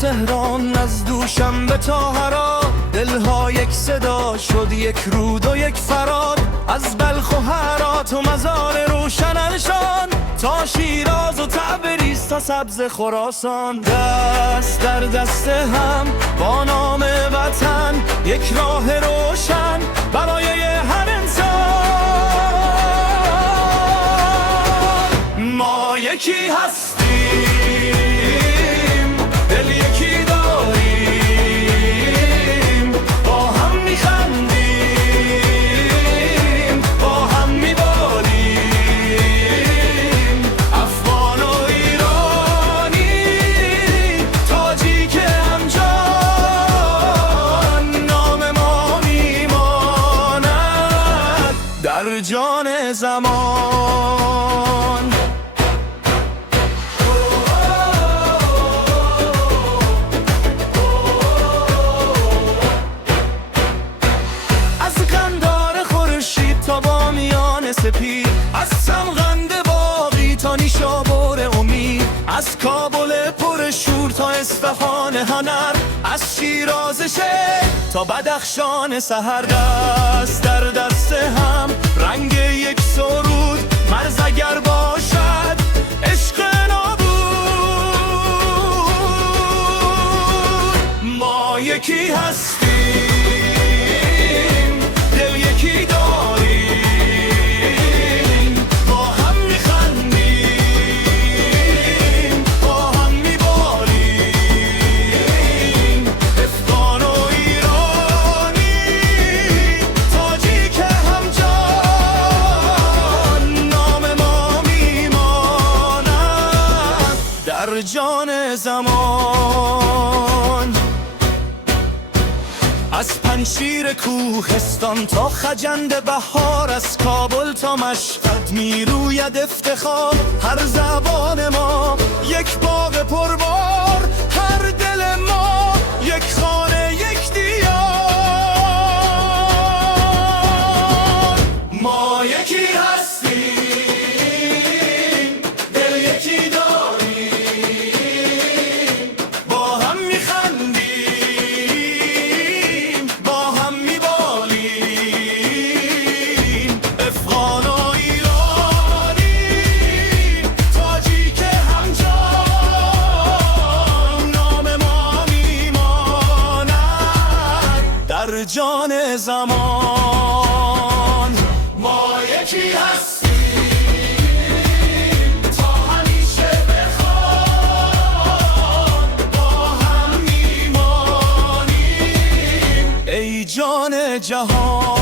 تهران، از دوشنبه تا هرات، دلها یک صدا شد، یک رود و یک فرات. از بلخ و هرات و مزار روشنشان، تا شیراز و تبریز تا سبز خراسان. دست در دست هم با نام وطن، یک راه روشن برای هر انسان. ما یکی هستیم، دل یکی داریم، با هم میخندیم، با هم میبالیم. افغان و ایرانی، تاجیک همجان، نام ما میماند در جان زمان. تا بامیان سپید، از سمغند باقی تا نیشابور امید، از کابل پر شور تا اصفهان هنر، از شیراز شهر تا بدخشان سحر. دست در دست هم رنگ یک سرود، مرز اگر باشد عشق نابود. ما یکی هستیم، دل یکی داریم، جان زمان. از پنشیر کوهستان تا خجند بهار، از کابل تا مشهد می روید افتخار. هر زبان ما یک باغ پربار، هر دل ما یک خانه یک دیار. ما یکی هستیم، دل یکی داریم، جان زمان. ما یکی هستیم، تا همیشه بخوان، با هم میمانیم ای جان جهان.